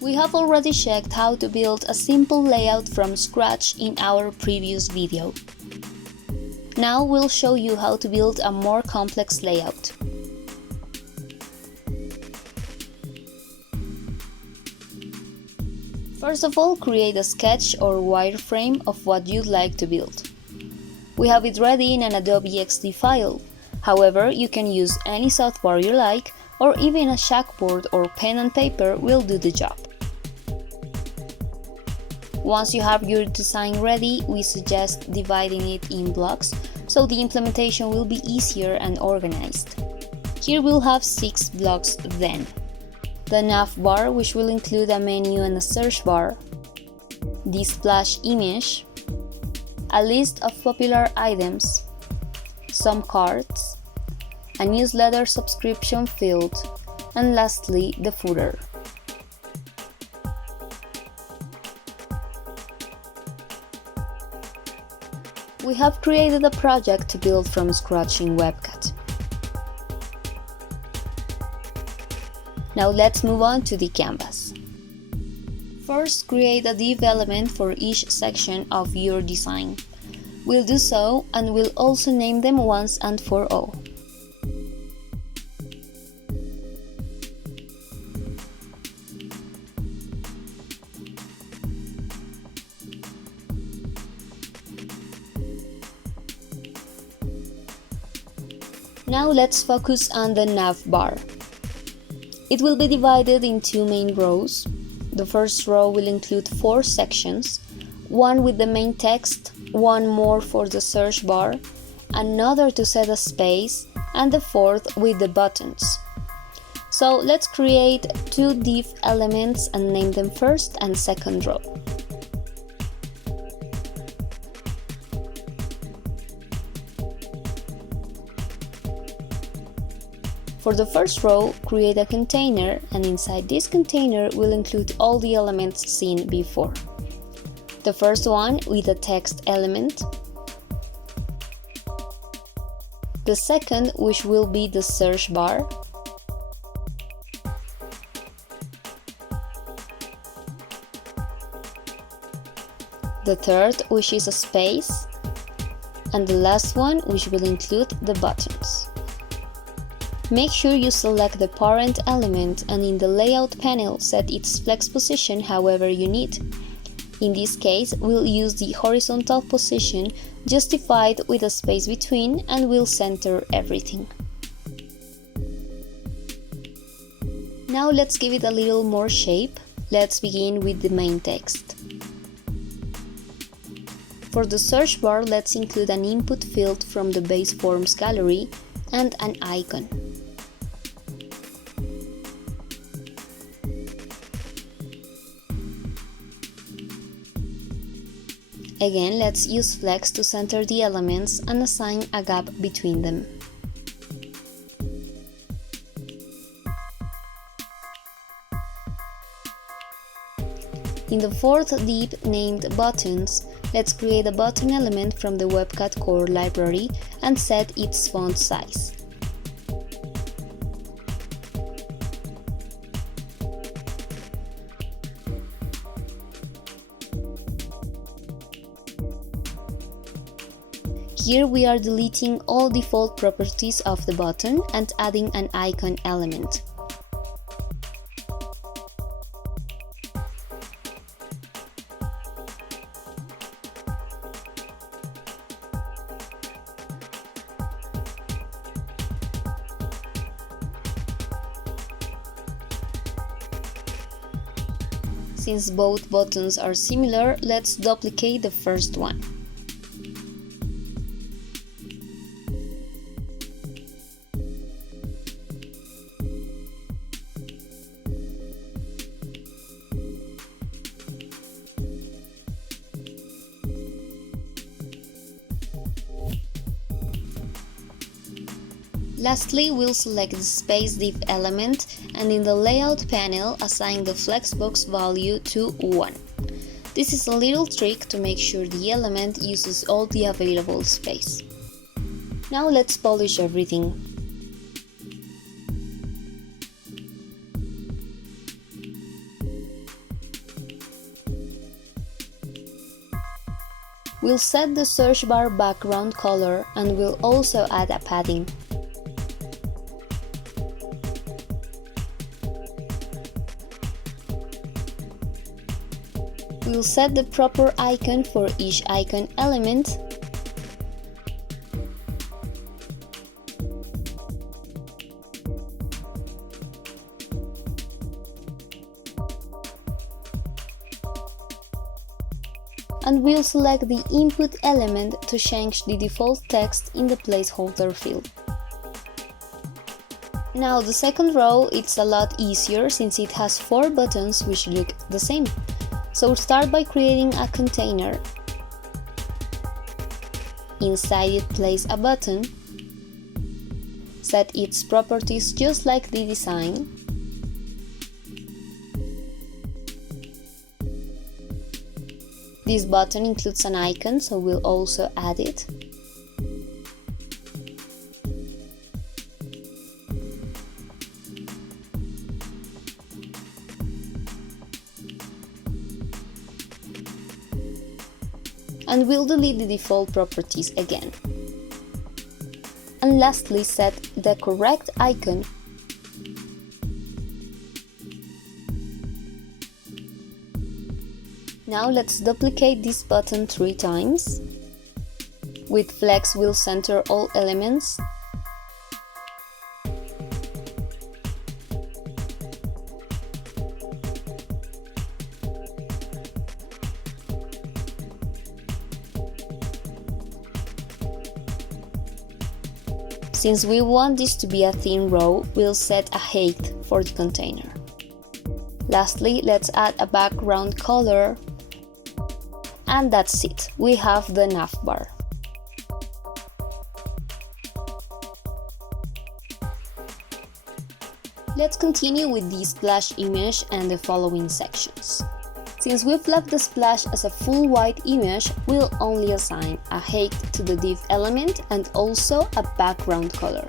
We have already checked how to build a simple layout from scratch in our previous video. Now we'll show you how to build a more complex layout. First of all, create a sketch or wireframe of what you'd like to build. We have it ready in an Adobe XD file. However, you can use any software you like, or even a chalkboard or pen and paper will do the job. Once you have your design ready, we suggest dividing it in blocks so the implementation will be easier and organized. Here we'll have 6 blocks then. The navbar, which will include a menu and a search bar, the splash image, a list of popular items, some cards, a newsletter subscription field, and lastly the footer. We have created a project to build from scratch in Webcat. Now let's move on to the canvas. First, create a div element for each section of your design. We'll do so, and we'll also name them once and for all. Now let's focus on the navbar. It will be divided in 2 main rows. The first row will include 4 sections, one with the main text, one more for the search bar, another to set a space, and the fourth with the buttons. So let's create 2 div elements and name them first and second row. For the first row, create a container, and inside this container we'll include all the elements seen before. The first one with a text element, the second, which will be the search bar, the third, which is a space, and the last one, which will include the buttons. Make sure you select the parent element and in the layout panel set its flex position however you need. In this case, we'll use the horizontal position justified with a space between, and we'll center everything. Now let's give it a little more shape. Let's begin with the main text. For the search bar, let's include an input field from the base forms gallery and an icon. Again, let's use flex to center the elements and assign a gap between them. In the fourth div named buttons, let's create a button element from the Webcat core library and set its font size. Here we are deleting all default properties of the button and adding an icon element. Since both buttons are similar, let's duplicate the first one. Lastly, we'll select the space div element and in the layout panel assign the flexbox value to 1. This is a little trick to make sure the element uses all the available space. Now let's polish everything. We'll set the search bar background color and we'll also add a padding. We'll set the proper icon for each icon element. And we'll select the input element to change the default text in the placeholder field. Now the second row, it's a lot easier since it has 4 buttons which look the same. So start by creating a container. Inside it, place a button. Set its properties just like the design. This button includes an icon, so we'll also add it. And we'll delete the default properties again. And lastly, set the correct icon. Now let's duplicate this button 3 times. With flex, we'll center all elements. Since we want this to be a thin row, we'll set a height for the container. Lastly, let's add a background color. And that's it, we have the navbar. Let's continue with the splash image and the following sections. Since we've left the splash as a full white image, we'll only assign a height to the div element and also a background color.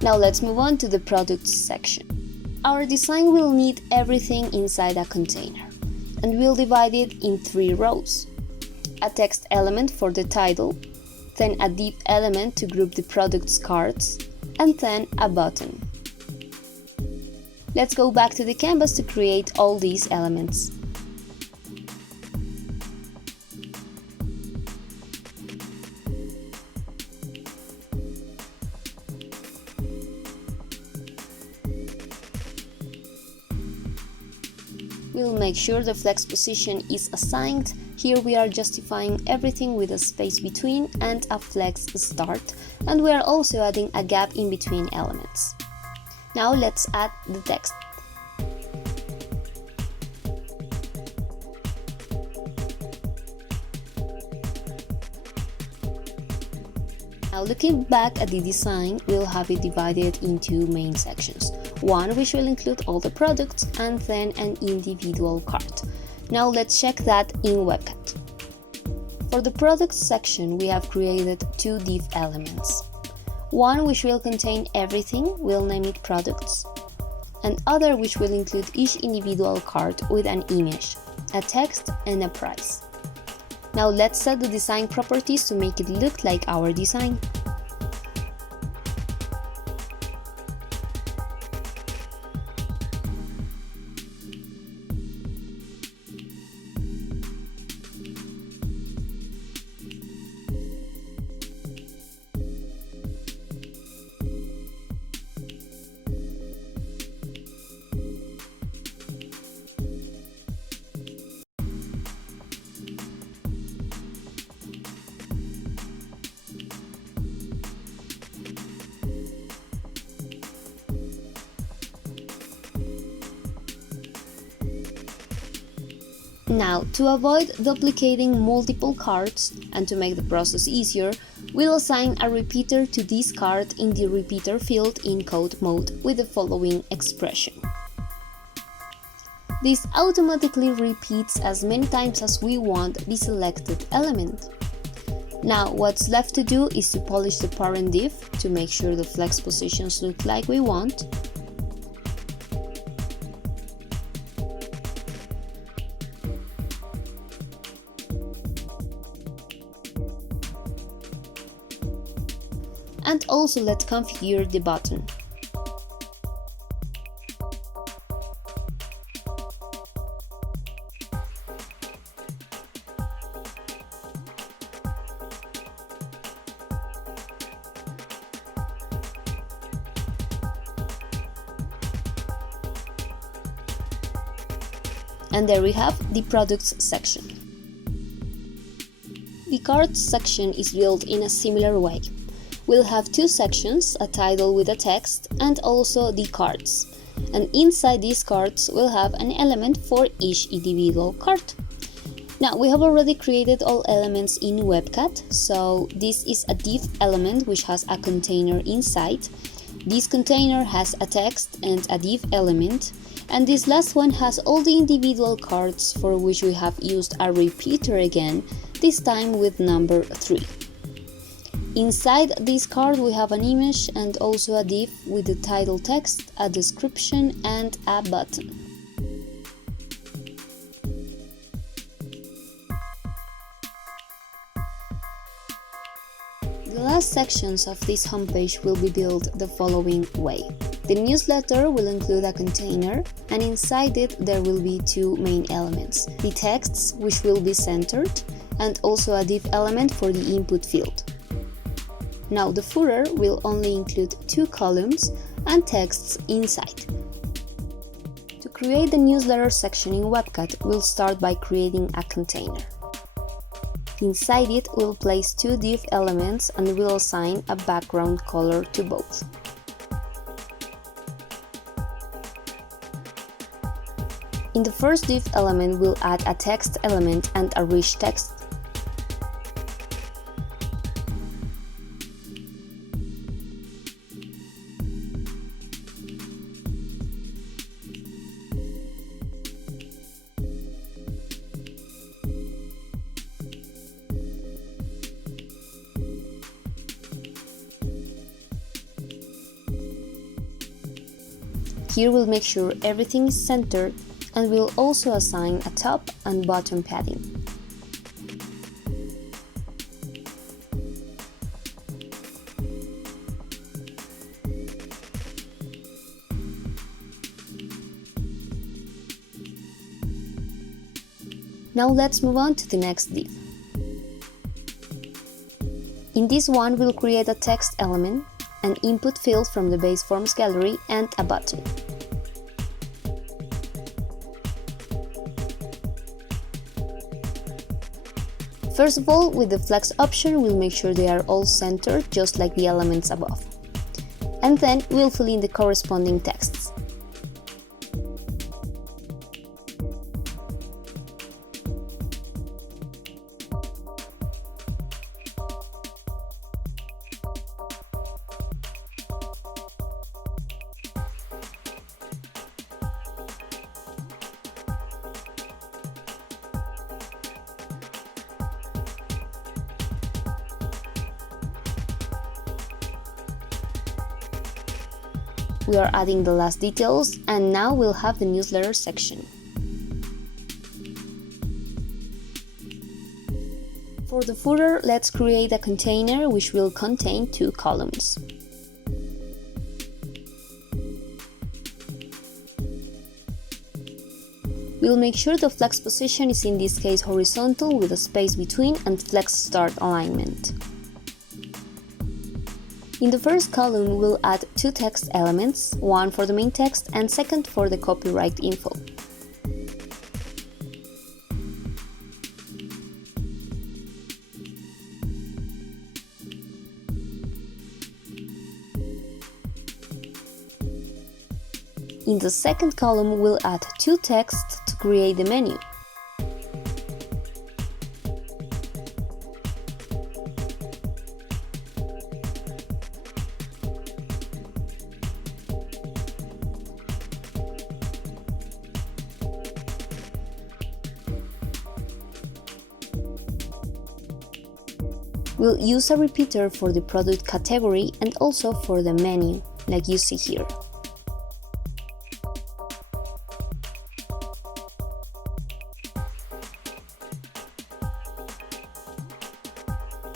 Now let's move on to the products section. Our design will need everything inside a container, and we'll divide it in 3 rows. A text element for the title, then a div element to group the product's cards, and then a button. Let's go back to the canvas to create all these elements. We'll make sure the flex position is assigned. Here we are justifying everything with a space between and a flex start, and we are also adding a gap in between elements. Now let's add the text. Now looking back at the design, we'll have it divided into main sections. One which will include all the products and then an individual card. Now let's check that in Webcat. For the products section, we have created 2 div elements. One which will contain everything, we'll name it products, and other which will include each individual card with an image, a text and a price. Now let's set the design properties to make it look like our design. Now, to avoid duplicating multiple cards and to make the process easier, we'll assign a repeater to this card in the repeater field in code mode with the following expression. This automatically repeats as many times as we want the selected element. Now, what's left to do is to polish the parent div to make sure the flex positions look like we want. And also let's configure the button. And there we have the products section. The cards section is built in a similar way. We'll have two sections, a title with a text and also the cards. And inside these cards we'll have an element for each individual card. Now we have already created all elements in Webcat, so this is a div element which has a container inside. This container has a text and a div element. And this last one has all the individual cards for which we have used a repeater again, this time with number 3. Inside this card we have an image and also a div with the title text, a description and a button. The last sections of this homepage will be built the following way. The newsletter will include a container, and inside it there will be two main elements, the texts, which will be centered, and also a div element for the input field. Now the footer will only include two columns and texts inside. To create the newsletter section in Webcat, we'll start by creating a container. Inside it, we'll place two div elements and we'll assign a background color to both. In the first div element, we'll add a text element and a rich text. Here we'll make sure everything is centered, and we'll also assign a top and bottom padding. Now let's move on to the next div. In this one we'll create a text element, an input field from the base forms gallery and a button. First of all, with the flex option, we'll make sure they are all centered, just like the elements above. And then we'll fill in the corresponding texts. We are adding the last details, and now we'll have the newsletter section. For the footer, let's create a container which will contain two columns. We'll make sure the flex position is in this case horizontal with a space between and flex start alignment. In the first column, we'll add two text elements, one for the main text and second for the copyright info. In the second column, we'll add two texts to create the menu. We'll use a repeater for the product category and also for the menu, like you see here.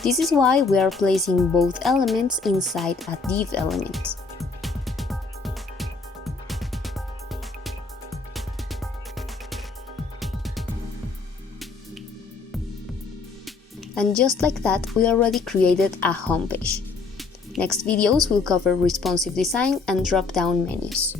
This is why we are placing both elements inside a div element. And just like that, we already created a homepage. Next videos will cover responsive design and drop-down menus.